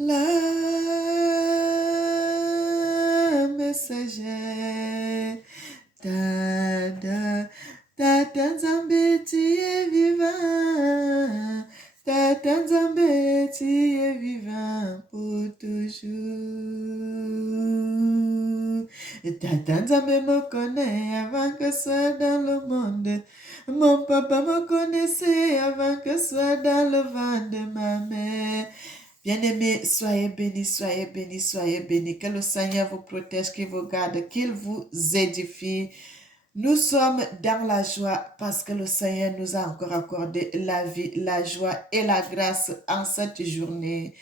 La messagère, ta ta ta ta Nzambe, tu es vivant, ta Nzambe, tu es vivant pour toujours. Ta Nzambe me connaît avant que soit dans le monde. Mon papa me connaissait avant que soit dans le ventre de ma mère. Bien-aimés, soyez bénis, soyez bénis, soyez bénis. Que le Seigneur vous protège, qu'il vous garde, qu'il vous édifie. Nous sommes dans la joie parce que le Seigneur nous a encore accordé la vie, la joie et la grâce en cette journée.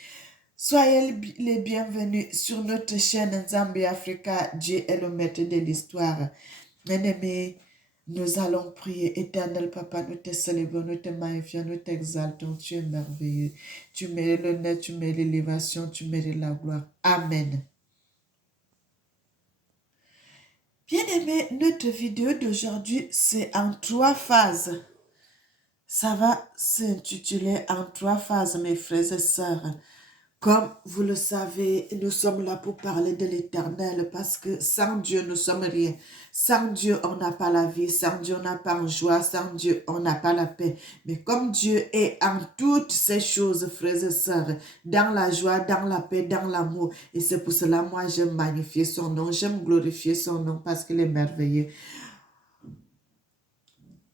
Soyez les bienvenus sur notre chaîne Nzambi Africa. Dieu est le maître de l'histoire. Bien-aimés, nous allons prier. Éternel Papa, nous te célébrons, nous te magnifions, nous t'exaltons. Tu es merveilleux. Tu mérites l'honneur, tu mérites l'élévation, tu mérites la gloire. Amen. Bien-aimés, notre vidéo d'aujourd'hui, c'est en 3 phases. Ça va s'intituler en 3 phases, mes frères et sœurs. Comme vous le savez, nous sommes là pour parler de l'Éternel parce que sans Dieu, nous sommes rien. Sans Dieu, on n'a pas la vie. Sans Dieu, on n'a pas en joie. Sans Dieu, on n'a pas la paix. Mais comme Dieu est en toutes ces choses, frères et sœurs, dans la joie, dans la paix, dans l'amour. Et c'est pour cela, moi, j'aime magnifier son nom. J'aime glorifier son nom parce qu'il est merveilleux.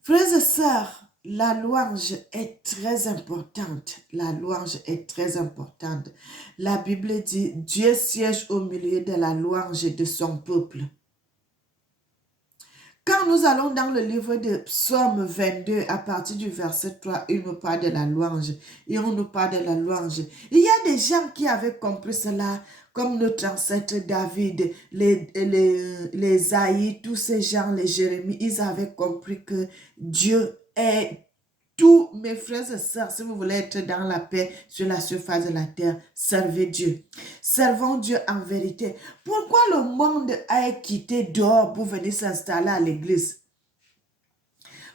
Frères et sœurs, la louange est très importante. La louange est très importante. La Bible dit, Dieu siège au milieu de la louange de son peuple. Quand nous allons dans le livre de Psaume 22, à partir du verset 3, il nous parle de la louange. Et on nous parle de la louange. Il y a des gens qui avaient compris cela, comme notre ancêtre David, les Aïe, tous ces gens, les Jérémie, ils avaient compris que Dieu est tous mes frères et sœurs. Si vous voulez être dans la paix sur la surface de la terre, servez Dieu. Servons Dieu en vérité. Pourquoi le monde a quitté dehors pour venir s'installer à l'église?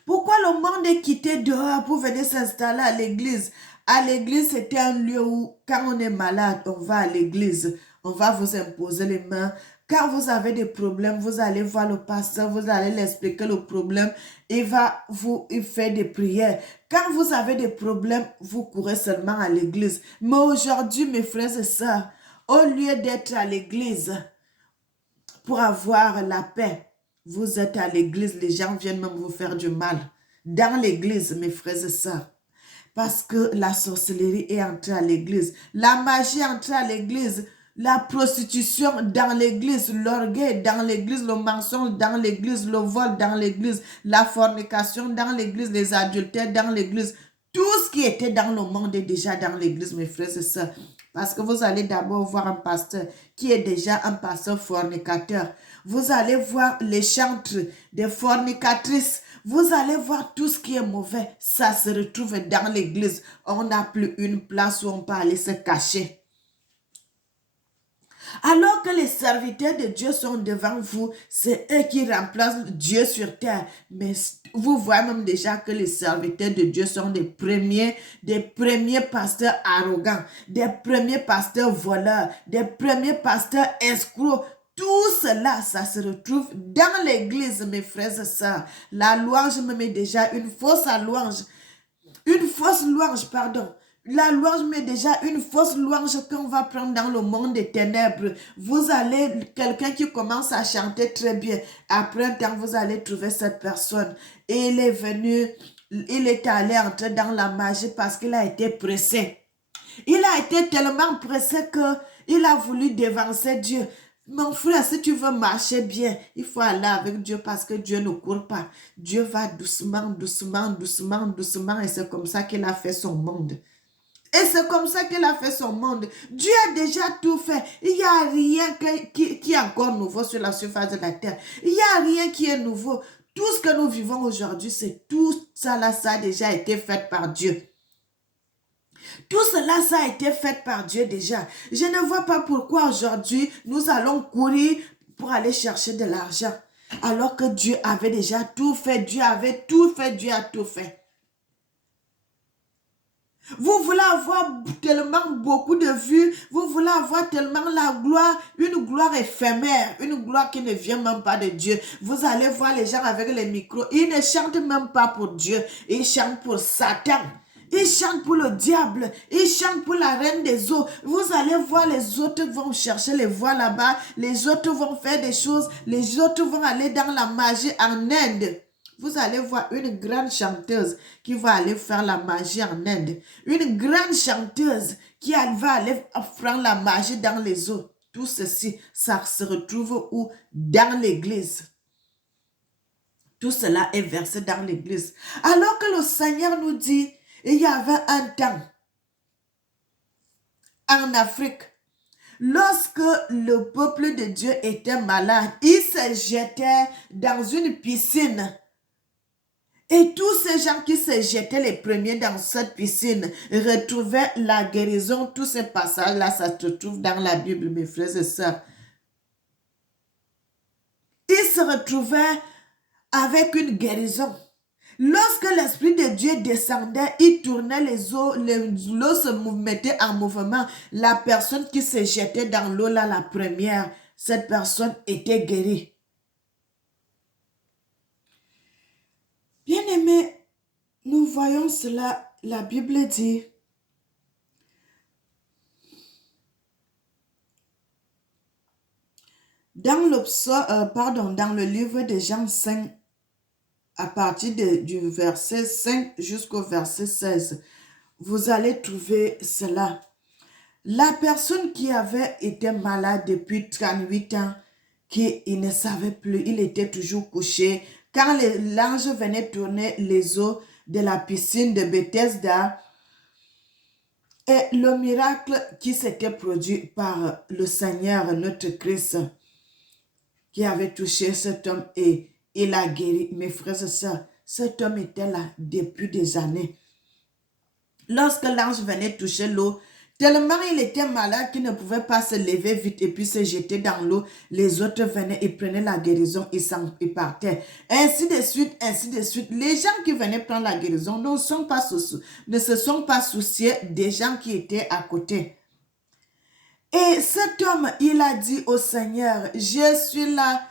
Pourquoi le monde est quitté dehors pour venir s'installer à l'église? À l'église, c'était un lieu où, quand on est malade, on va à l'église. On va vous imposer les mains. Quand vous avez des problèmes, vous allez voir le pasteur, vous allez l'expliquer le problème. Il va vous faire des prières. Quand vous avez des problèmes, vous courez seulement à l'église. Mais aujourd'hui, mes frères et sœurs, au lieu d'être à l'église pour avoir la paix, vous êtes à l'église, les gens viennent même vous faire du mal. Dans l'église, mes frères et sœurs. Parce que la sorcellerie est entrée à l'église. La magie est entrée à l'église. La prostitution dans l'église, l'orgueil dans l'église, le mensonge dans l'église, le vol dans l'église, la fornication dans l'église, les adultères dans l'église. Tout ce qui était dans le monde est déjà dans l'église, mes frères et sœurs. Parce que vous allez d'abord voir un pasteur qui est déjà un pasteur fornicateur. Vous allez voir les chantres des fornicatrices. Vous allez voir tout ce qui est mauvais. Ça se retrouve dans l'église. On n'a plus une place où on peut aller se cacher. Alors que les serviteurs de Dieu sont devant vous, c'est eux qui remplacent Dieu sur terre. Mais vous voyez même déjà que les serviteurs de Dieu sont des premiers pasteurs arrogants, des premiers pasteurs voleurs, des premiers pasteurs escrocs. Tout cela, ça se retrouve dans l'église, mes frères et sœurs. La louange me met déjà une fausse louange, pardon. La louange met déjà une fausse louange qu'on va prendre dans le monde des ténèbres. Vous allez, quelqu'un qui commence à chanter très bien, après un temps, vous allez trouver cette personne. Et il est venu, il est allé entrer dans la magie parce qu'il a été pressé. Il a été tellement pressé qu'il a voulu dévancer Dieu. Mon frère, si tu veux marcher bien, il faut aller avec Dieu parce que Dieu ne court pas. Dieu va doucement, doucement, doucement, doucement et c'est comme ça qu'il a fait son monde. Et c'est comme ça qu'il a fait son monde. Dieu a déjà tout fait. Il n'y a rien qui est encore nouveau sur la surface de la terre. Il n'y a rien qui est nouveau. Tout ce que nous vivons aujourd'hui, c'est tout ça là, ça a déjà été fait par Dieu. Tout cela, ça a été fait par Dieu déjà. Je ne vois pas pourquoi aujourd'hui, nous allons courir pour aller chercher de l'argent. Alors que Dieu avait déjà tout fait. Dieu avait tout fait. Dieu a tout fait. Vous voulez avoir tellement beaucoup de vues, vous voulez avoir tellement la gloire, une gloire éphémère, une gloire qui ne vient même pas de Dieu. Vous allez voir les gens avec les micros, ils ne chantent même pas pour Dieu, ils chantent pour Satan. Ils chantent pour le diable, ils chantent pour la reine des eaux. Vous allez voir, les autres vont chercher les voix là-bas, les autres vont faire des choses, les autres vont aller dans la magie en Inde. Vous allez voir une grande chanteuse qui va aller faire la magie en Inde. Une grande chanteuse qui va aller faire la magie dans les eaux. Tout ceci, ça se retrouve où? Dans l'église. Tout cela est versé dans l'église. Alors que le Seigneur nous dit, il y avait un temps en Afrique, lorsque le peuple de Dieu était malade, il se jetait dans une piscine. Et tous ces gens qui se jetaient les premiers dans cette piscine retrouvaient la guérison. Tous ces passages-là, ça se trouve dans la Bible, mes frères et sœurs. Ils se retrouvaient avec une guérison. Lorsque l'Esprit de Dieu descendait, il tournait les eaux, l'eau se mettait en mouvement. La personne qui se jetait dans l'eau, là, la première, cette personne était guérie. Bien-aimés, nous voyons cela, la Bible dit, dans le livre de Jean 5, à partir du verset 5 jusqu'au verset 16, vous allez trouver cela. La personne qui avait été malade depuis 38 ans, il ne savait plus, il était toujours couché. Quand l'ange venait tourner les eaux de la piscine de Bethesda, et le miracle qui s'était produit par le Seigneur, notre Christ, qui avait touché cet homme et il a guéri. Mes frères et sœurs, cet homme était là depuis des années. Lorsque l'ange venait toucher l'eau, tellement il était malade qu'il ne pouvait pas se lever vite et puis se jeter dans l'eau, les autres venaient et prenaient la guérison et partaient. Ainsi de suite, ainsi de suite. Les gens qui venaient prendre la guérison ne se sont pas souciés des gens qui étaient à côté. Et cet homme, il a dit au Seigneur, je suis là.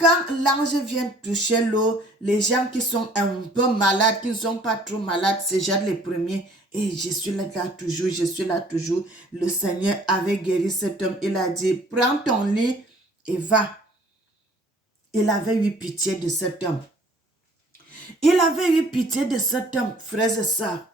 Quand l'ange vient toucher l'eau, les gens qui sont un peu malades, qui ne sont pas trop malades, c'est déjà les premiers. Et je suis là toujours, je suis là toujours. Le Seigneur avait guéri cet homme. Il a dit, prends ton lit et va. Il avait eu pitié de cet homme. Il avait eu pitié de cet homme, frères et sœurs.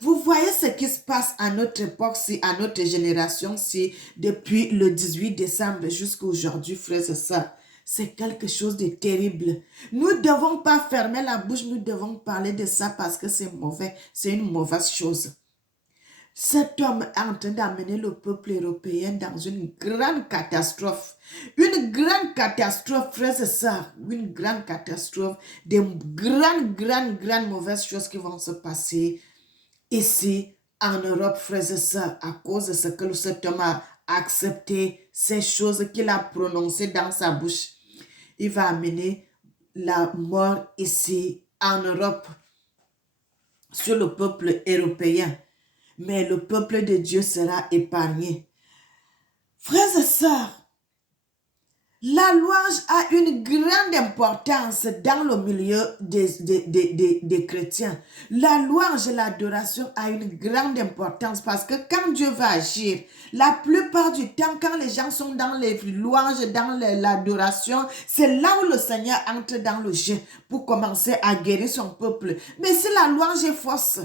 Vous voyez ce qui se passe à notre époque-ci, à notre génération-ci, depuis le 18 décembre jusqu'à aujourd'hui, frères et sœurs. C'est quelque chose de terrible. Nous ne devons pas fermer la bouche, nous devons parler de ça parce que c'est mauvais, c'est une mauvaise chose. Cet homme est en train d'amener le peuple européen dans une grande catastrophe. Une grande catastrophe, frères et sœurs. Une grande catastrophe. Des grandes mauvaises choses qui vont se passer ici en Europe, frères et sœurs, à cause de ce que cet homme a accepté, ces choses qu'il a prononcées dans sa bouche. Il va amener la mort ici en Europe sur le peuple européen. Mais le peuple de Dieu sera épargné. Frères et sœurs, la louange a une grande importance dans le milieu des chrétiens. La louange et l'adoration a une grande importance parce que quand Dieu va agir, la plupart du temps, quand les gens sont dans les louanges, dans l'adoration, c'est là où le Seigneur entre dans le jeu pour commencer à guérir son peuple. Mais si la louange est fausse,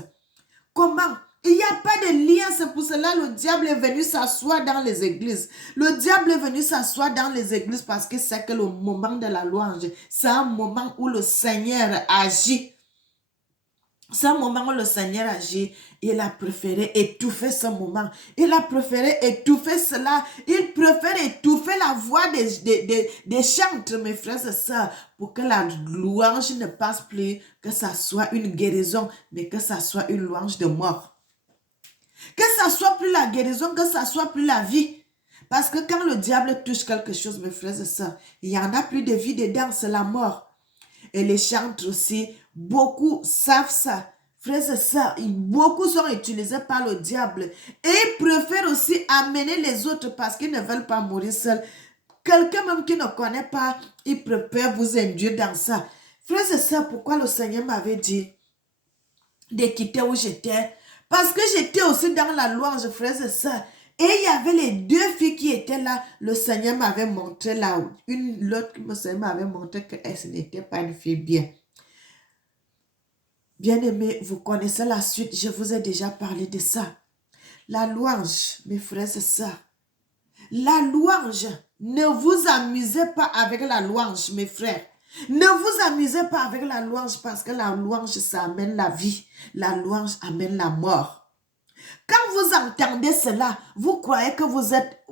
comment? Il n'y a pas de lien, c'est pour cela que le diable est venu s'asseoir dans les églises. Le diable est venu s'asseoir dans les églises parce que c'est que le moment de la louange, c'est un moment où le Seigneur agit. C'est un moment où le Seigneur agit. Il a préféré étouffer ce moment. Il a préféré étouffer cela. Il préfère étouffer la voix des chantres, mes frères et sœurs, pour que la louange ne passe plus, que ça soit une guérison, mais que ça soit une louange de mort. Que ça soit plus la guérison, que ça soit plus la vie. Parce que quand le diable touche quelque chose, mes frères et sœurs, il n'y en a plus de vie dedans, c'est la mort. Et les chantres aussi, beaucoup savent ça. Frères et sœurs, beaucoup sont utilisés par le diable et ils préfèrent aussi amener les autres parce qu'ils ne veulent pas mourir seuls. Quelqu'un même qui ne connaît pas, il préfère vous induire dans ça. Frères et sœurs, pourquoi le Seigneur m'avait dit de quitter où j'étais? Parce que j'étais aussi dans la louange, frères et sœurs. Et il y avait les deux filles qui étaient là. Le Seigneur m'avait montré là. L'autre, le Seigneur m'avait montré qu'elle n'était pas une fille bien. Bien-aimés, vous connaissez la suite. Je vous ai déjà parlé de ça. La louange, mes frères et sœurs. La louange, ne vous amusez pas avec la louange, mes frères. Ne vous amusez pas avec la louange parce que la louange, ça amène la vie. La louange amène la mort. Quand vous entendez cela, vous croyez que vous êtes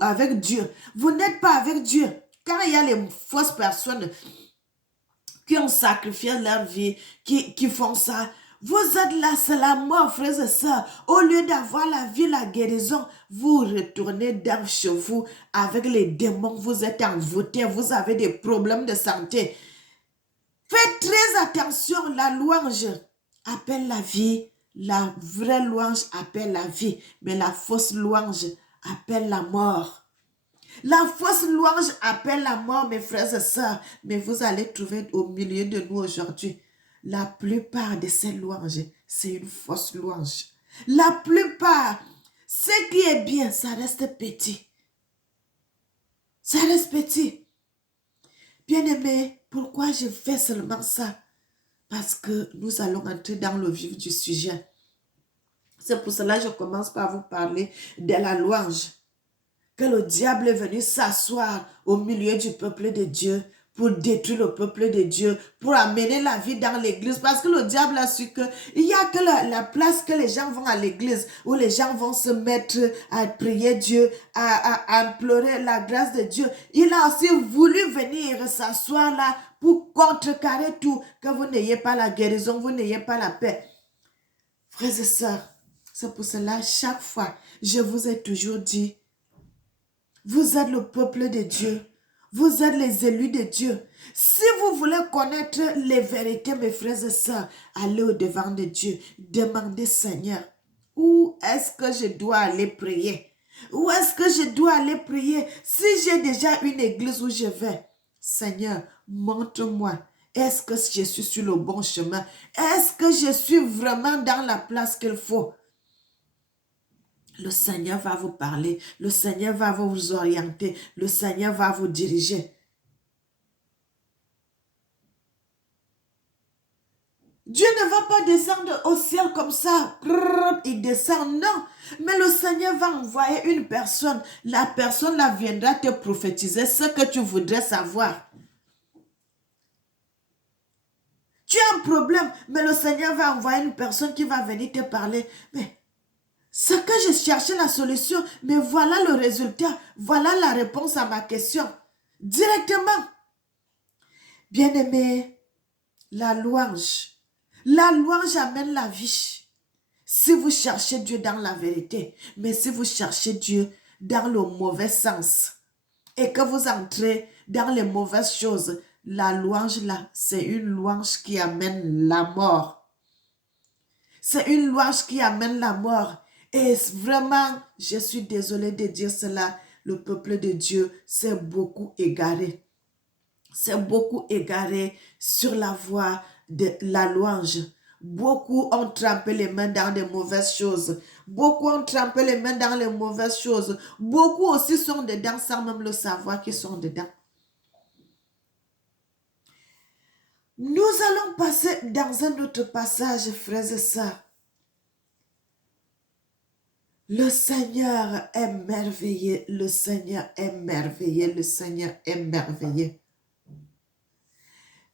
avec Dieu. Vous n'êtes pas avec Dieu. Quand il y a les fausses personnes qui ont sacrifié leur vie, qui font ça, vous êtes là, c'est la mort, frères et sœurs. Au lieu d'avoir la vie, la guérison, vous retournez dans chez vous avec les démons, vous êtes envoûtés, vous avez des problèmes de santé. Faites très attention, la louange appelle la vie, la vraie louange appelle la vie, mais la fausse louange appelle la mort. La fausse louange appelle la mort, mes frères et sœurs, mais vous allez trouver au milieu de nous aujourd'hui, la plupart de ces louanges, c'est une fausse louange. La plupart, ce qui est bien, ça reste petit. Ça reste petit. Bien-aimé, pourquoi je fais seulement ça? Parce que nous allons entrer dans le vif du sujet. C'est pour cela que je commence par vous parler de la louange. Que le diable est venu s'asseoir au milieu du peuple de Dieu pour détruire le peuple de Dieu, pour amener la vie dans l'église. Parce que le diable a su qu'il n'y a que la place que les gens vont à l'église, où les gens vont se mettre à prier Dieu, à implorer la grâce de Dieu. Il a aussi voulu venir s'asseoir là pour contrecarrer tout, que vous n'ayez pas la guérison, vous n'ayez pas la paix. Frères et sœurs, c'est pour cela, chaque fois, je vous ai toujours dit, vous êtes le peuple de Dieu. Vous êtes les élus de Dieu. Si vous voulez connaître les vérités, mes frères et sœurs, allez au-devant de Dieu. Demandez, Seigneur, où est-ce que je dois aller prier? Où est-ce que je dois aller prier? Si j'ai déjà une église où je vais, Seigneur, montre-moi. Est-ce que je suis sur le bon chemin? Est-ce que je suis vraiment dans la place qu'il faut? Le Seigneur va vous parler, le Seigneur va vous orienter, le Seigneur va vous diriger. Dieu ne va pas descendre au ciel comme ça, il descend, non. Mais le Seigneur va envoyer une personne, la personne là viendra te prophétiser ce que tu voudrais savoir. Tu as un problème, mais le Seigneur va envoyer une personne qui va venir te parler. Mais c'est que je cherchais la solution, mais voilà le résultat, voilà la réponse à ma question. Directement. Bien-aimé, la louange amène la vie. Si vous cherchez Dieu dans la vérité, mais si vous cherchez Dieu dans le mauvais sens et que vous entrez dans les mauvaises choses, la louange là, c'est une louange qui amène la mort. C'est une louange qui amène la mort. Et vraiment, je suis désolée de dire cela, le peuple de Dieu s'est beaucoup égaré. C'est beaucoup égaré sur la voie de la louange. Beaucoup ont trempé les mains dans de mauvaises choses. Beaucoup ont trempé les mains dans les mauvaises choses. Beaucoup aussi sont dedans sans même le savoir qu'ils sont dedans. Nous allons passer dans un autre passage, frères et sœurs. Le Seigneur est merveilleux, le Seigneur est merveilleux, le Seigneur est merveilleux.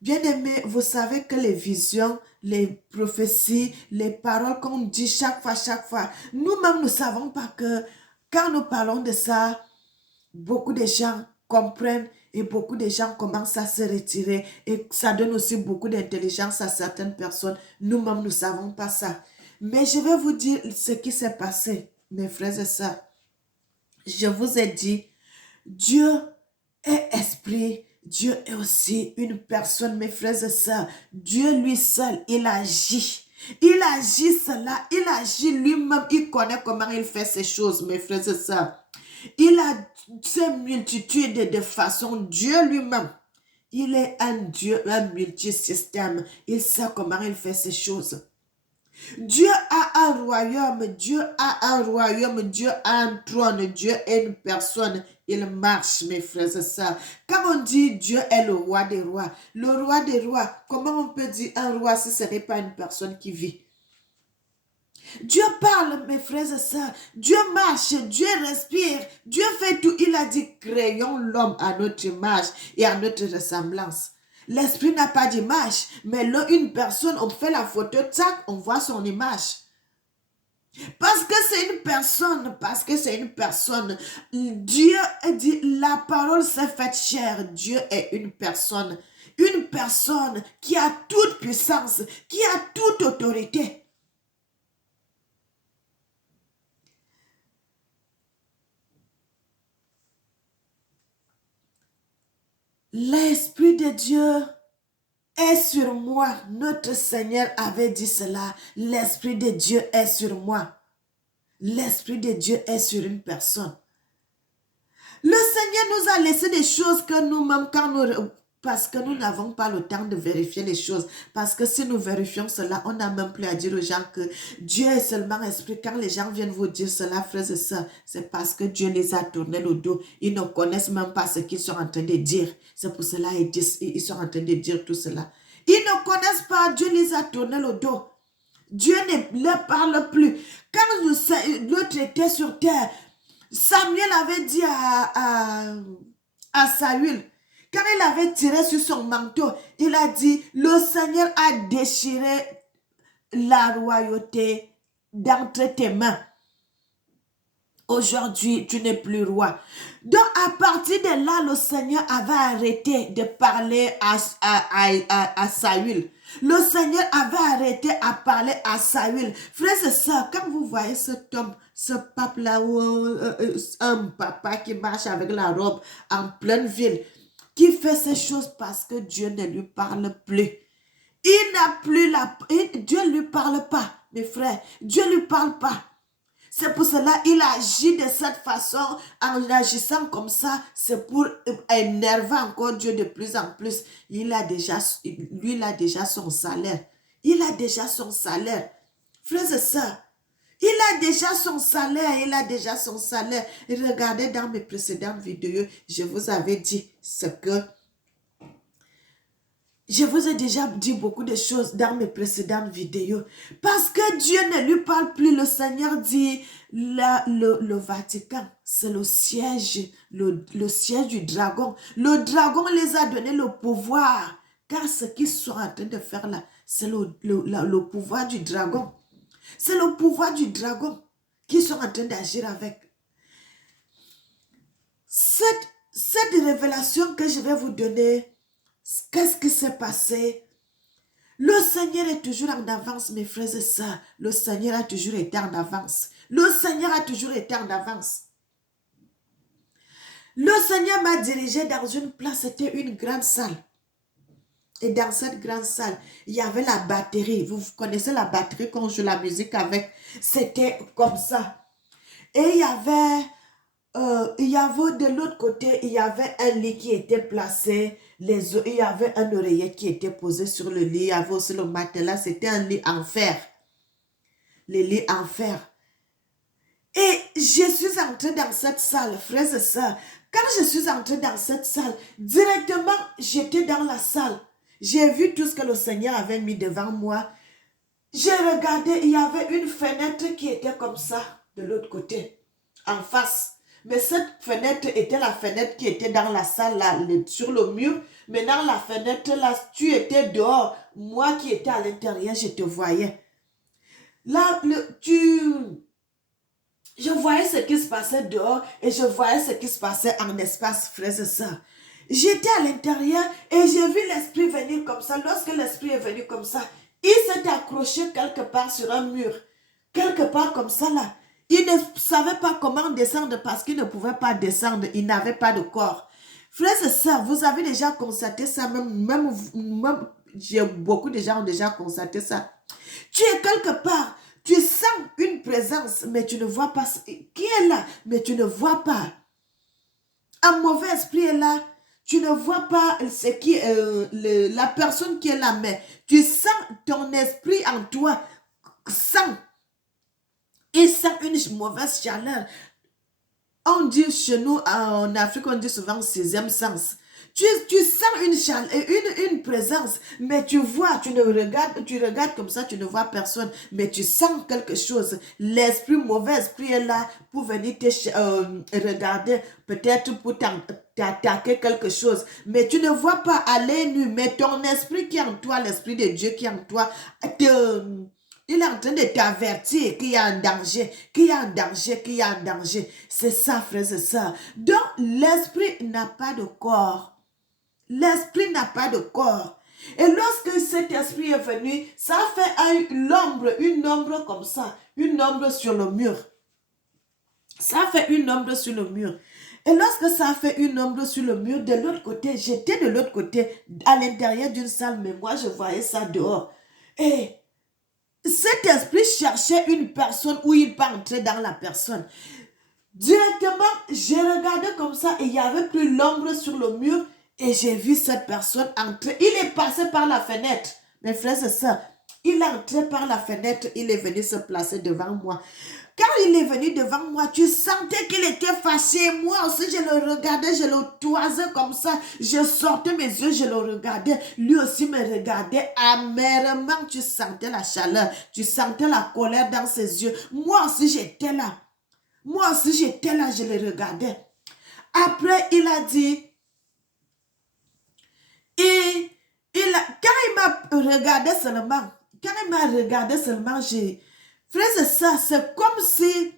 Bien-aimés, vous savez que les visions, les prophéties, les paroles qu'on dit chaque fois, nous-mêmes ne savons pas que quand nous parlons de ça, beaucoup de gens comprennent et beaucoup de gens commencent à se retirer et ça donne aussi beaucoup d'intelligence à certaines personnes. Nous-mêmes, nous ne savons pas ça. Mais je vais vous dire ce qui s'est passé, mes frères et sœurs. Je vous ai dit, Dieu est esprit. Dieu est aussi une personne, mes frères et sœurs. Dieu lui seul, il agit. Il agit cela, il agit lui-même, il connaît comment il fait ces choses, mes frères et sœurs. Il a ces multitudes de façons. Dieu lui-même, il est un Dieu, un multisystème. Il sait comment il fait ces choses. Dieu a un royaume, Dieu a un royaume, Dieu a un trône, Dieu est une personne. Il marche, mes frères et sœurs. Quand on dit Dieu est le roi des rois, comment on peut dire un roi si ce n'est pas une personne qui vit? Dieu parle, mes frères et sœurs. Dieu marche, Dieu respire, Dieu fait tout. Il a dit, créons l'homme à notre image et à notre ressemblance. L'esprit n'a pas d'image, mais là, une personne, on fait la photo, tac, on voit son image. Parce que c'est une personne, Dieu a dit, la parole s'est faite chair. Dieu est une personne qui a toute puissance, qui a toute autorité. L'Esprit de Dieu est sur moi. Notre Seigneur avait dit cela. L'Esprit de Dieu est sur moi. L'Esprit de Dieu est sur une personne. Le Seigneur nous a laissé des choses que nous-mêmes, parce que nous n'avons pas le temps de vérifier les choses. Parce que si nous vérifions cela, on n'a même plus à dire aux gens que Dieu est seulement esprit. Quand les gens viennent vous dire cela, frères et sœurs, c'est parce que Dieu les a tourné le dos. Ils ne connaissent même pas ce qu'ils sont en train de dire. C'est pour cela qu'ils sont en train de dire tout cela. Ils ne connaissent pas, Dieu les a tourné le dos. Dieu ne leur parle plus. Quand l'autre était sur terre, Samuel avait dit à Saül, quand il avait tiré sur son manteau, il a dit, le Seigneur a déchiré la royauté d'entre tes mains. Aujourd'hui, tu n'es plus roi. Donc, à partir de là, le Seigneur avait arrêté de parler à Saül. Le Seigneur avait arrêté à parler à Saül. Frères et sœurs, quand vous voyez cet homme, ce pape-là, un papa qui marche avec la robe en pleine ville, qui fait ces choses parce que Dieu ne lui parle plus. Il n'a plus Dieu ne lui parle pas, mes frères. Dieu ne lui parle pas. C'est pour cela qu'il agit de cette façon, en agissant comme ça, c'est pour énerver encore Dieu de plus en plus. Lui, il a déjà son salaire. Il a déjà son salaire. Frères et sœurs, il a déjà son salaire, Et regardez dans mes précédentes vidéos, je vous avais dit ce que je vous ai déjà dit beaucoup de choses dans mes précédentes vidéos. Parce que Dieu ne lui parle plus. Le Seigneur dit, le Vatican, c'est le siège du dragon. Le dragon les a donné le pouvoir. Car ce qu'ils sont en train de faire là, c'est le pouvoir du dragon. C'est le pouvoir du dragon qu'ils sont en train d'agir avec. Cette révélation que je vais vous donner, qu'est-ce qui s'est passé? Le Seigneur est toujours en avance, mes frères et sœurs. Le Seigneur a toujours été en avance. Le Seigneur a toujours été en avance. Le Seigneur m'a dirigé dans une place, c'était une grande salle. Et dans cette grande salle, il y avait la batterie. Vous connaissez la batterie qu'on joue la musique avec? C'était comme ça. Et il y avait de l'autre côté, il y avait un lit qui était placé. Il y avait un oreiller qui était posé sur le lit. Il y avait aussi le matelas. C'était un lit en fer. Le lit en fer. Et je suis entrée dans cette salle, frères et sœurs. Quand je suis entrée dans cette salle, directement, j'étais dans la salle. J'ai vu tout ce que le Seigneur avait mis devant moi. J'ai regardé, il y avait une fenêtre qui était comme ça, de l'autre côté, en face. Mais cette fenêtre était la fenêtre qui était dans la salle, là, sur le mur. Maintenant, la fenêtre, là, tu étais dehors. Moi qui étais à l'intérieur, je te voyais. Là, je voyais ce qui se passait dehors et je voyais ce qui se passait en espace, frères et sœurs. J'étais à l'intérieur et j'ai vu l'esprit venir comme ça. Lorsque l'esprit est venu comme ça, il s'est accroché quelque part sur un mur. Quelque part comme ça, là. Il ne savait pas comment descendre parce qu'il ne pouvait pas descendre. Il n'avait pas de corps. Frères et sœurs, vous avez déjà constaté ça, même beaucoup de gens ont déjà constaté ça. Tu es quelque part. Tu sens une présence, mais tu ne vois pas qui est là, mais tu ne vois pas. Un mauvais esprit est là. Tu ne vois pas ce qui, la personne qui est là, mais tu sens ton esprit en toi. Il sent une mauvaise chaleur. On dit chez nous, en Afrique, on dit souvent sixième sens. Tu sens une chaleur, une présence, mais tu vois, tu regardes comme ça, tu ne vois personne, mais tu sens quelque chose. L'esprit, mauvais esprit est là pour venir te regarder, peut-être pour t'attaquer quelque chose, mais tu ne vois pas à l'œil nu, mais ton esprit qui est en toi, l'esprit de Dieu qui est en toi, il est en train de t'avertir qu'il y a un danger, qu'il y a un danger, qu'il y a un danger. C'est ça, frères et sœurs. Donc, l'esprit n'a pas de corps. L'esprit n'a pas de corps. Et lorsque cet esprit est venu, ça a fait une ombre comme ça, une ombre sur le mur. Ça a fait une ombre sur le mur. Et lorsque ça a fait une ombre sur le mur, de l'autre côté, j'étais de l'autre côté, à l'intérieur d'une salle, mais moi, je voyais ça dehors. Et cet esprit cherchait une personne où il peut entrer dans la personne. Directement, j'ai regardé comme ça et il n'y avait plus l'ombre sur le mur et j'ai vu cette personne entrer. Il est passé par la fenêtre. Mes frères et sœurs, il est entré par la fenêtre, il est venu se placer devant moi. Quand il est venu devant moi, tu sentais qu'il était fâché. Moi aussi, je le regardais, je le toisais comme ça. Je sortais mes yeux, je le regardais. Lui aussi me regardait amèrement. Tu sentais la chaleur, tu sentais la colère dans ses yeux. Moi aussi, j'étais là. Moi aussi, j'étais là, je le regardais. Après, il a dit, quand il m'a regardé seulement, frère et sœurs, c'est comme si,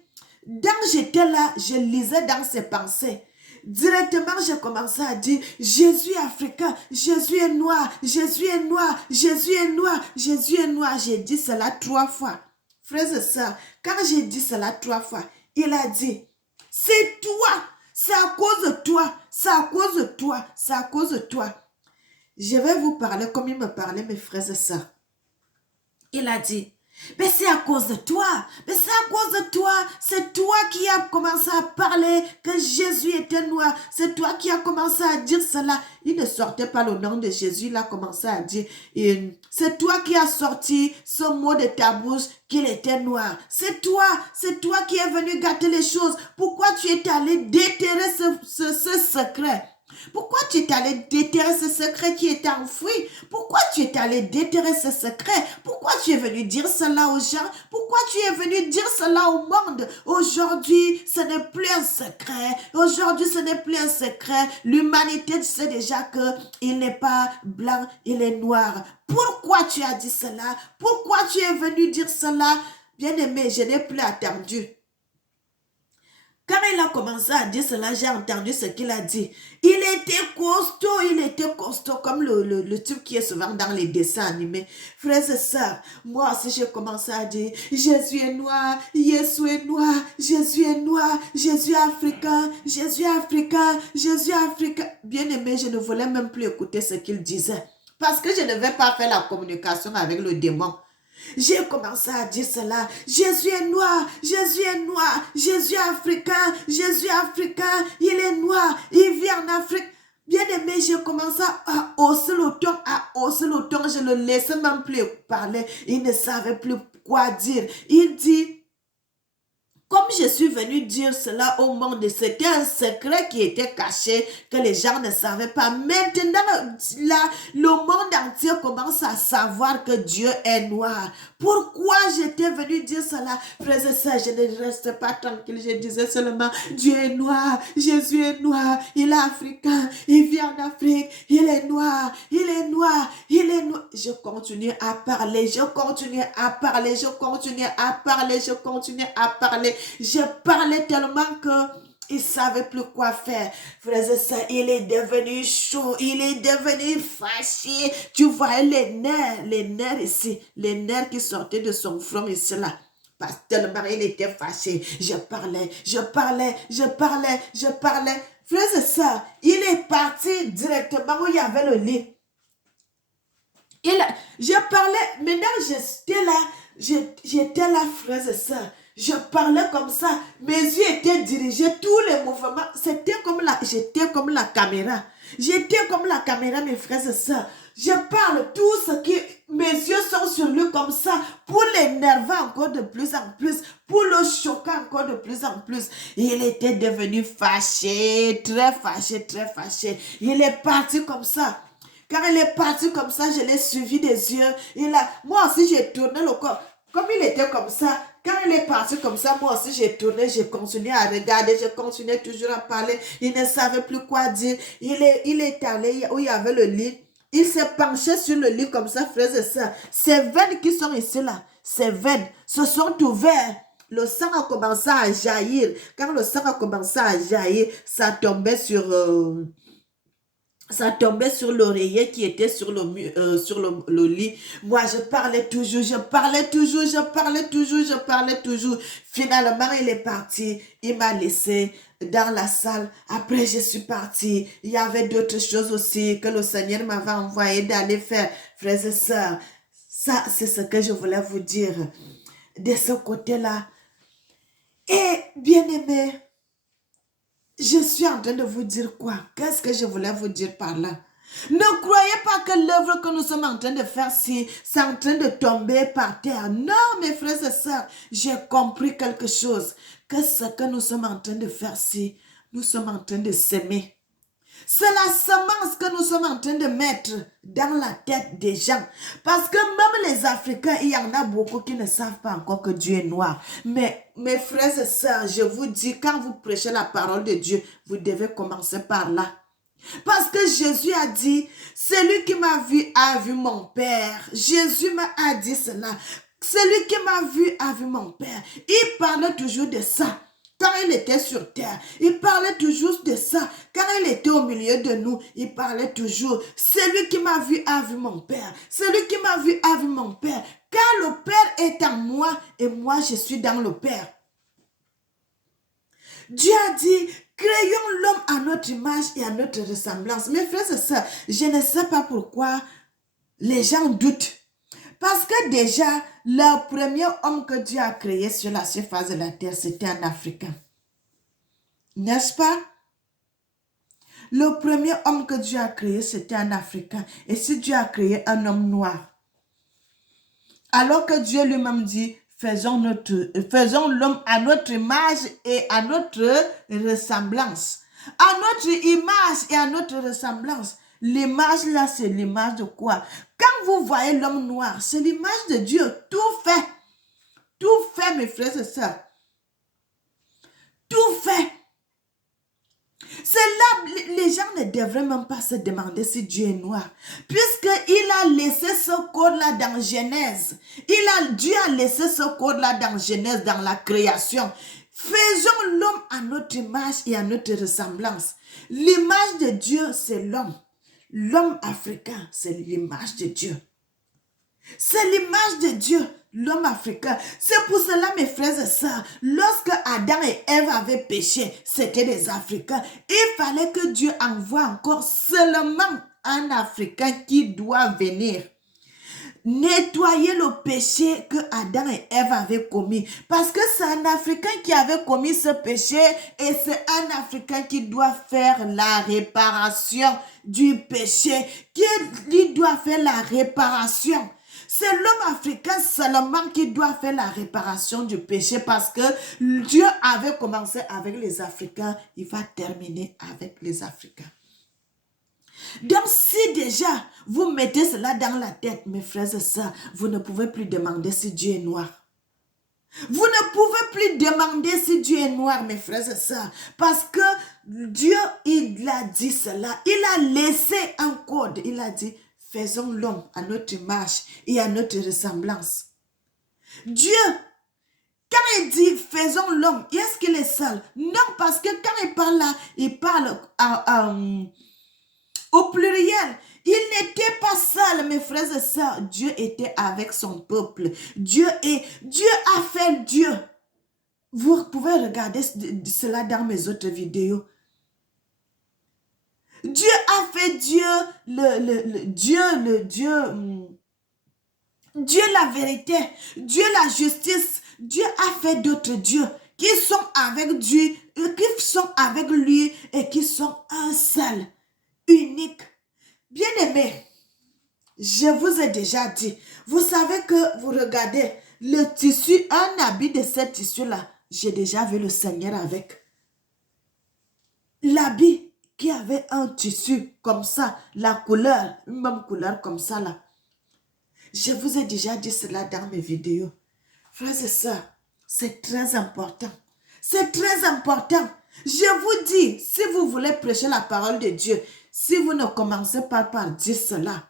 j'étais là, je lisais dans ses pensées. Directement, j'ai commencé à dire, Jésus est africain, Jésus est noir, Jésus est noir, Jésus est noir, Jésus est noir. J'ai dit cela 3 fois. Frères et sœurs, quand j'ai dit cela 3 fois, il a dit, c'est toi, c'est à cause de toi, c'est à cause de toi, c'est à cause de toi. Je vais vous parler comme il me parlait, mes frères et sœurs. Il a dit, mais c'est à cause de toi, mais c'est à cause de toi, c'est toi qui as commencé à parler que Jésus était noir, c'est toi qui as commencé à dire cela. Il ne sortait pas le nom de Jésus, il a commencé à dire, c'est toi qui as sorti ce mot de ta bouche qu'il était noir. C'est toi qui es venu gâter les choses. Pourquoi tu es allé déterrer ce secret? Pourquoi tu es allé déterrer ce secret qui était enfoui? Pourquoi tu es allé déterrer ce secret? Pourquoi tu es venu dire cela aux gens? Pourquoi tu es venu dire cela au monde? Aujourd'hui, ce n'est plus un secret. Aujourd'hui, ce n'est plus un secret. L'humanité sait déjà qu'il n'est pas blanc, il est noir. Pourquoi tu as dit cela? Pourquoi tu es venu dire cela? Bien-aimé, je n'ai plus attendu. Quand il a commencé à dire cela, j'ai entendu ce qu'il a dit. Il était costaud comme le type qui est souvent dans les dessins animés. Frères et sœurs, moi aussi j'ai commencé à dire, Jésus est noir, Jésus est noir, Jésus est noir, Jésus est africain, Jésus est africain, Jésus est africain. Bien aimé, je ne voulais même plus écouter ce qu'il disait. Parce que je ne vais pas faire la communication avec le démon. J'ai commencé à dire cela. Jésus est noir, Jésus est noir, Jésus est africain, Jésus est africain, il est noir, il vit en Afrique. Bien aimé, j'ai commencé à hausser le ton, je ne le laissais même plus parler. Il ne savait plus quoi dire. Il dit, comme je suis venu dire cela au monde, c'était un secret qui était caché, que les gens ne savaient pas. Maintenant, là, le monde entier commence à savoir que Dieu est noir. Pourquoi j'étais venu dire cela? Frères et sœurs, je ne restais pas tranquille. Je disais seulement, Dieu est noir, Jésus est noir, il est africain, il vit en Afrique, il est noir, il est noir, il est noir. Je continuais à parler, je continuais à parler, je continuais à parler, je continuais à parler. Je parlais tellement que il ne savait plus quoi faire. Frères et sœurs, il est devenu chaud, il est devenu fâché. Tu vois les nerfs ici, les nerfs qui sortaient de son front ici là. Parce que tellement il était fâché. Je parlais. Frères et sœurs, il est parti directement où il y avait le lit. Je parlais, maintenant j'étais là, J'étais là, frères et sœurs. Je parlais comme ça. Mes yeux étaient dirigés, tous les mouvements. J'étais comme la caméra. J'étais comme la caméra, mes frères et sœurs. Je parle tout ce qui... Mes yeux sont sur lui comme ça pour l'énerver encore de plus en plus, pour le choquer encore de plus en plus. Il était devenu fâché, très fâché, très fâché. Il est parti comme ça. Quand il est parti comme ça, je l'ai suivi des yeux. Moi aussi, j'ai tourné le corps. Comme il était comme ça, quand il est parti comme ça, moi aussi, j'ai tourné, j'ai continué à regarder, j'ai continué toujours à parler. Il ne savait plus quoi dire. Il est allé où il y avait le lit. Il s'est penché sur le lit comme ça, frères et sœurs. Ces veines qui sont ici, là, ces veines se sont ouvertes. Le sang a commencé à jaillir. Quand le sang a commencé à jaillir, ça tombait sur l'oreiller qui était sur le lit. Moi, je parlais toujours. Finalement, il est parti. Il m'a laissé dans la salle. Après, je suis partie. Il y avait d'autres choses aussi que le Seigneur m'avait envoyé d'aller faire. Frères et sœurs, ça, c'est ce que je voulais vous dire. De ce côté-là. Et, bien-aimés, je suis en train de vous dire quoi? Qu'est-ce que je voulais vous dire par là? Ne croyez pas que l'œuvre que nous sommes en train de faire, c'est en train de tomber par terre. Non, mes frères et sœurs, j'ai compris quelque chose. Que ce que nous sommes en train de faire, nous sommes en train de s'aimer. C'est la semence que nous sommes en train de mettre dans la tête des gens. Parce que même les Africains, il y en a beaucoup qui ne savent pas encore que Dieu est noir. Mais mes frères et sœurs, je vous dis, quand vous prêchez la parole de Dieu, vous devez commencer par là. Parce que Jésus a dit, celui qui m'a vu a vu mon Père. Jésus m'a dit cela. Celui qui m'a vu a vu mon Père. Il parle toujours de ça. Quand il était sur terre, il parlait toujours de ça. Quand il était au milieu de nous, il parlait toujours. Celui qui m'a vu a vu mon Père. Celui qui m'a vu a vu mon Père. Car le Père est en moi et moi je suis dans le Père. Dieu a dit, créons l'homme à notre image et à notre ressemblance. Mes frères et sœurs, je ne sais pas pourquoi les gens doutent. Parce que déjà, le premier homme que Dieu a créé sur la surface de la terre, c'était un Africain. N'est-ce pas? Le premier homme que Dieu a créé, c'était un Africain. Et si Dieu a créé un homme noir, alors que Dieu lui-même dit, faisons l'homme à notre image et à notre ressemblance. À notre image et à notre ressemblance. L'image là, c'est l'image de quoi? Quand vous voyez l'homme noir, c'est l'image de Dieu. Tout fait, mes frères et sœurs. Tout fait. C'est là, les gens ne devraient même pas se demander si Dieu est noir. Puisqu'il a laissé ce code-là dans Genèse. Dieu a laissé ce code-là dans Genèse, dans la création. Faisons l'homme à notre image et à notre ressemblance. L'image de Dieu, c'est l'homme. L'homme africain, c'est l'image de Dieu. C'est l'image de Dieu, l'homme africain. C'est pour cela, mes frères et sœurs, lorsque Adam et Ève avaient péché, c'était des Africains. Il fallait que Dieu envoie encore seulement un Africain qui doit venir nettoyer le péché que Adam et Ève avaient commis. Parce que c'est un Africain qui avait commis ce péché et c'est un Africain qui doit faire la réparation du péché, qui doit faire la réparation. C'est l'homme africain seulement qui doit faire la réparation du péché parce que Dieu avait commencé avec les Africains, il va terminer avec les Africains. Donc si déjà vous mettez cela dans la tête, mes frères et sœurs, vous ne pouvez plus demander si Dieu est noir. Vous ne pouvez plus demander si Dieu est noir, mes frères et sœurs, parce que Dieu, il a dit cela. Il a laissé un code. Il a dit, faisons l'homme à notre image et à notre ressemblance. Dieu, quand il dit faisons l'homme, est-ce qu'il est seul? Non, parce que quand il parle là, il parle au pluriel. Il n'était pas seul, mes frères et sœurs. Dieu était avec son peuple. Dieu a fait Dieu. Vous pouvez regarder cela dans mes autres vidéos. Dieu a fait Dieu, Dieu la vérité, Dieu la justice, Dieu a fait d'autres dieux qui sont avec Dieu, qui sont avec lui et qui sont un seul, unique. Bien-aimé, je vous ai déjà dit, vous savez que vous regardez le tissu, un habit de ce tissu-là, j'ai déjà vu le Seigneur avec. L'habit qui avait un tissu comme ça, la couleur, une même couleur comme ça là. Je vous ai déjà dit cela dans mes vidéos. Frères et sœurs, c'est très important. C'est très important. Je vous dis, si vous voulez prêcher la parole de Dieu, si vous ne commencez pas par dire cela,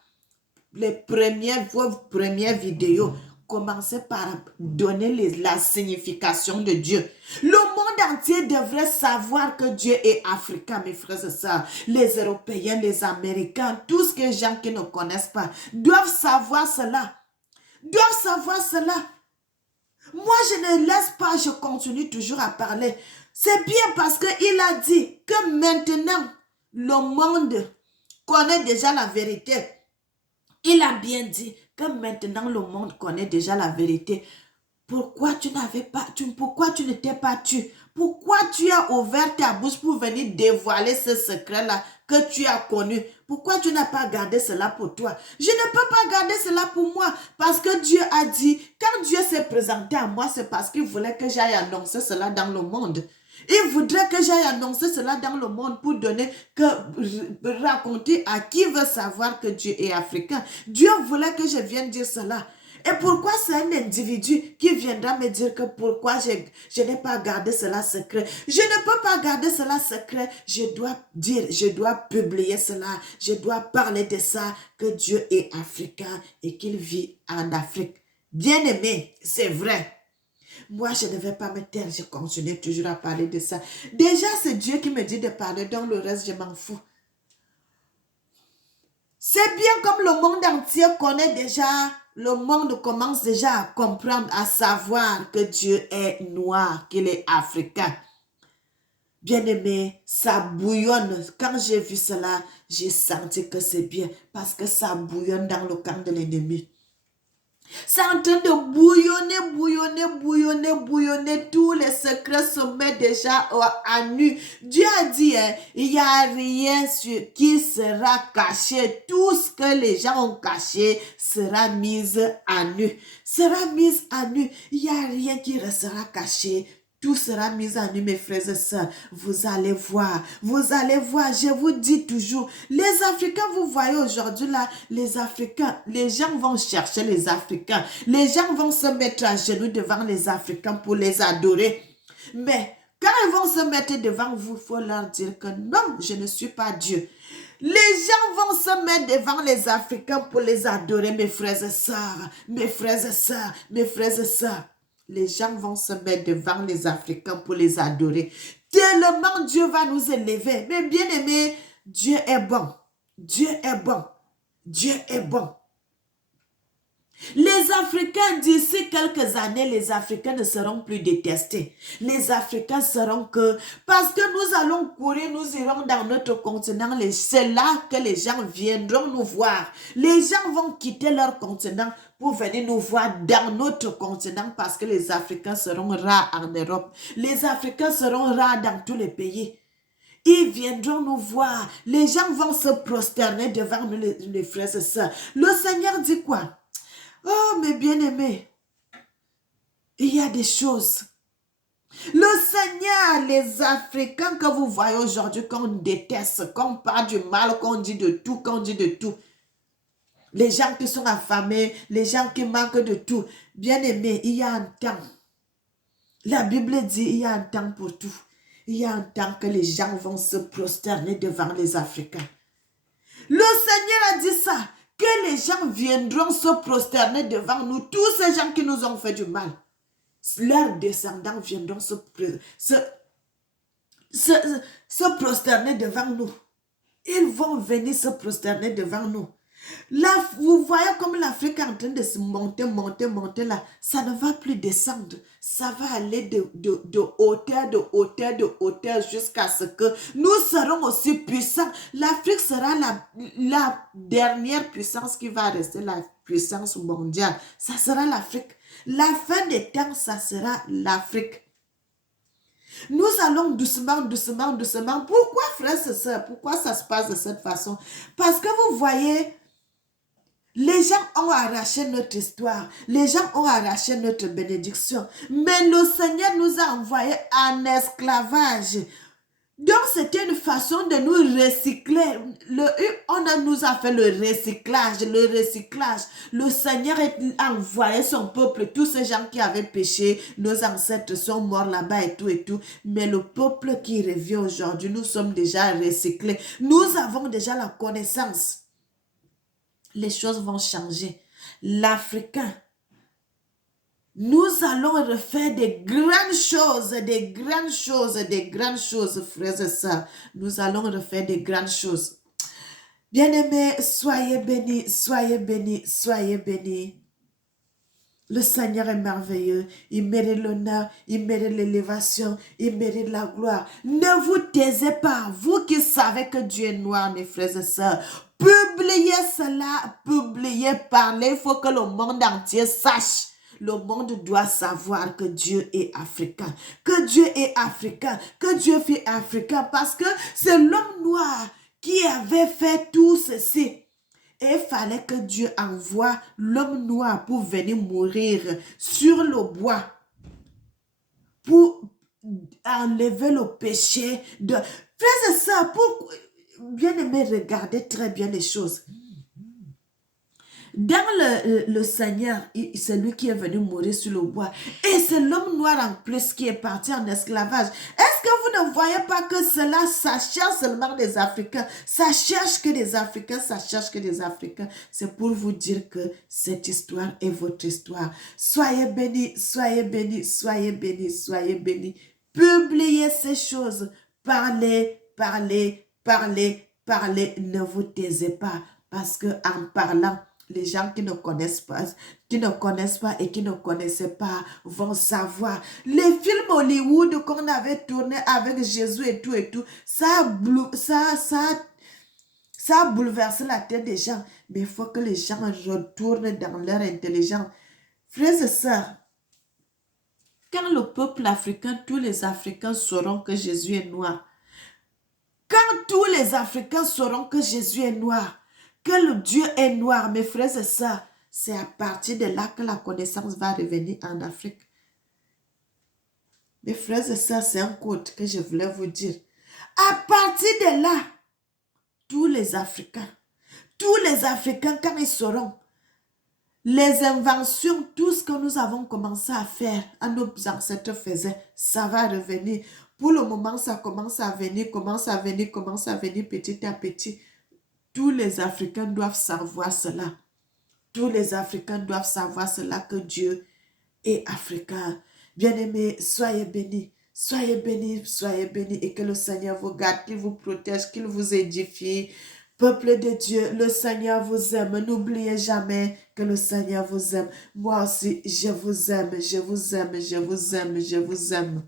vos premières vidéos, commencez par donner la signification de Dieu. Le monde entier devrait savoir que Dieu est africain, mes frères et sœurs. Les Européens, les Américains, tous les gens qui ne connaissent pas, doivent savoir cela. Doivent savoir cela. Moi, je ne laisse pas, je continue toujours à parler. C'est bien parce qu'il a dit que maintenant, le monde connaît déjà la vérité. Il a bien dit que maintenant le monde connaît déjà la vérité. Pourquoi tu ne t'es pas tu? Pourquoi tu as ouvert ta bouche pour venir dévoiler ce secret-là que tu as connu? Pourquoi tu n'as pas gardé cela pour toi? Je ne peux pas garder cela pour moi parce que Dieu a dit, quand Dieu s'est présenté à moi, c'est parce qu'il voulait que j'aille annoncer cela dans le monde. Il voudrait que j'aille annoncer cela dans le monde pour raconter à qui veut savoir que Dieu est africain. Dieu voulait que je vienne dire cela. Et pourquoi c'est un individu qui viendra me dire que pourquoi je n'ai pas gardé cela secret? Je ne peux pas garder cela secret. Je dois dire, je dois publier cela. Je dois parler de ça, que Dieu est africain et qu'il vit en Afrique. Bien aimé, c'est vrai. Moi, je ne vais pas me taire, je continue toujours à parler de ça. Déjà, c'est Dieu qui me dit de parler, donc le reste, je m'en fous. C'est bien comme le monde entier connaît déjà, le monde commence déjà à comprendre, à savoir que Dieu est noir, qu'il est africain. Bien-aimé, ça bouillonne. Quand j'ai vu cela, j'ai senti que c'est bien parce que ça bouillonne dans le camp de l'ennemi. C'est en train de bouillonner, bouillonner, bouillonner, bouillonner. Tous les secrets se mettent déjà à nu. Dieu a dit, il n'y a rien qui sera caché. Tout ce que les gens ont caché sera mis à nu. Sera mis à nu. Il n'y a rien qui restera caché. Tout sera mis à nu, mes frères et sœurs. Vous allez voir, je vous dis toujours, les Africains, vous voyez aujourd'hui là, les Africains, les gens vont chercher les Africains. Les gens vont se mettre à genoux devant les Africains pour les adorer. Mais quand ils vont se mettre devant vous, il faut leur dire que non, je ne suis pas Dieu. Les gens vont se mettre devant les Africains pour les adorer, mes frères et sœurs, mes frères et sœurs, mes frères et sœurs. Les gens vont se mettre devant les Africains pour les adorer. Tellement Dieu va nous élever. Mais bien aimé, Dieu est bon. Dieu est bon. Dieu est bon. Les Africains, d'ici quelques années, les Africains ne seront plus détestés. Les Africains seront que... Parce que nous allons courir, nous irons dans notre continent. C'est là que les gens viendront nous voir. Les gens vont quitter leur continent pour venir nous voir dans notre continent parce que les Africains seront rares en Europe. Les Africains seront rares dans tous les pays. Ils viendront nous voir. Les gens vont se prosterner devant nous, les frères et sœurs. Le Seigneur dit quoi? Oh, mes bien-aimés, il y a des choses. Le Seigneur, les Africains que vous voyez aujourd'hui, qu'on déteste, qu'on parle du mal, qu'on dit de tout, qu'on dit de tout. Les gens qui sont affamés, les gens qui manquent de tout. Bien-aimés, il y a un temps. La Bible dit, il y a un temps pour tout. Il y a un temps que les gens vont se prosterner devant les Africains. Le Seigneur a dit ça. Que les gens viendront se prosterner devant nous, tous ces gens qui nous ont fait du mal. Leurs descendants viendront se prosterner devant nous. Ils vont venir se prosterner devant nous. Là, vous voyez comme l'Afrique est en train de se monter, monter, monter là. Ça ne va plus descendre. Ça va aller de hauteur jusqu'à ce que nous serons aussi puissants. L'Afrique sera la dernière puissance qui va rester, la puissance mondiale, ça sera l'Afrique. La fin des temps, ça sera l'Afrique. Nous allons doucement, doucement, doucement. Pourquoi, frères et sœurs, pourquoi ça se passe de cette façon? Parce que vous voyez, les gens ont arraché notre histoire. Les gens ont arraché notre bénédiction. Mais le Seigneur nous a envoyés en esclavage. Donc, c'était une façon de nous recycler. Nous a fait le recyclage, le recyclage. Le Seigneur a envoyé son peuple, tous ces gens qui avaient péché, nos ancêtres sont morts là-bas et tout et tout. Mais le peuple qui revient aujourd'hui, nous sommes déjà recyclés. Nous avons déjà la connaissance. Les choses vont changer. L'Africain, nous allons refaire des grandes choses, des grandes choses, des grandes choses, frères et sœurs. Nous allons refaire des grandes choses. Bien-aimés, soyez bénis, soyez bénis, soyez bénis. Le Seigneur est merveilleux. Il mérite l'honneur, il mérite l'élévation, il mérite la gloire. Ne vous taisez pas, vous qui savez que Dieu est noir, mes frères et sœurs. Publiez cela, publiez, parlez. Il faut que le monde entier sache. Le monde doit savoir que Dieu est africain, que Dieu est africain, que Dieu fait africain, parce que c'est l'homme noir qui avait fait tout ceci. Et il fallait que Dieu envoie l'homme noir pour venir mourir sur le bois, pour enlever le péché de... Frères et sœurs, bien aimé, regardez très bien les choses. Dans le Seigneur, c'est lui qui est venu mourir sur le bois. Et c'est l'homme noir en plus qui est parti en esclavage. Est-ce que vous ne voyez pas que cela, ça cherche seulement des Africains? Ça cherche que des Africains, ça cherche que des Africains. C'est pour vous dire que cette histoire est votre histoire. Soyez bénis, soyez bénis, soyez bénis, soyez bénis. Publiez ces choses. Parlez, parlez, parlez, parlez. Ne vous taisez pas. Parce que en parlant, les gens qui ne connaissent pas et qui ne connaissaient pas vont savoir. Les films Hollywood qu'on avait tourné avec Jésus et tout, ça a bouleversé la tête des gens. Mais il faut que les gens retournent dans leur intelligence. Frères et sœurs, quand le peuple africain, tous les Africains sauront que Jésus est noir. Quand tous les Africains sauront que Jésus est noir, que le Dieu est noir, mes frères et sœurs, c'est à partir de là que la connaissance va revenir en Afrique. Mes frères et sœurs, c'est un code que je voulais vous dire. À partir de là, tous les Africains, quand ils sauront les inventions, tout ce que nous avons commencé à faire, à nos ancêtres faisaient, ça va revenir. Pour le moment, ça commence à venir petit à petit. Tous les Africains doivent savoir cela. Tous les Africains doivent savoir cela, que Dieu est africain. Bien-aimés, soyez bénis. Soyez bénis, soyez bénis. Et que le Seigneur vous garde, qu'il vous protège, qu'il vous édifie. Peuple de Dieu, le Seigneur vous aime. N'oubliez jamais que le Seigneur vous aime. Moi aussi, je vous aime, je vous aime, je vous aime, je vous aime.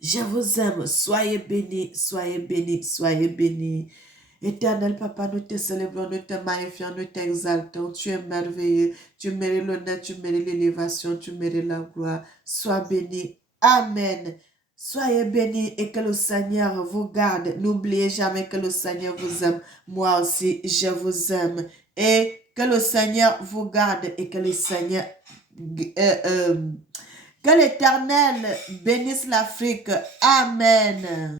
Je vous aime. Soyez bénis, soyez bénis, soyez bénis. Éternel Papa, nous te célébrons, nous te magnifions, nous t'exaltons. Tu es merveilleux. Tu mérites l'honneur, tu mérites l'élévation, tu mérites la gloire. Sois béni. Amen. Soyez bénis et que le Seigneur vous garde. N'oubliez jamais que le Seigneur vous aime. Moi aussi, je vous aime. Et que le Seigneur vous garde et que le Seigneur... que l'Éternel bénisse l'Afrique. Amen.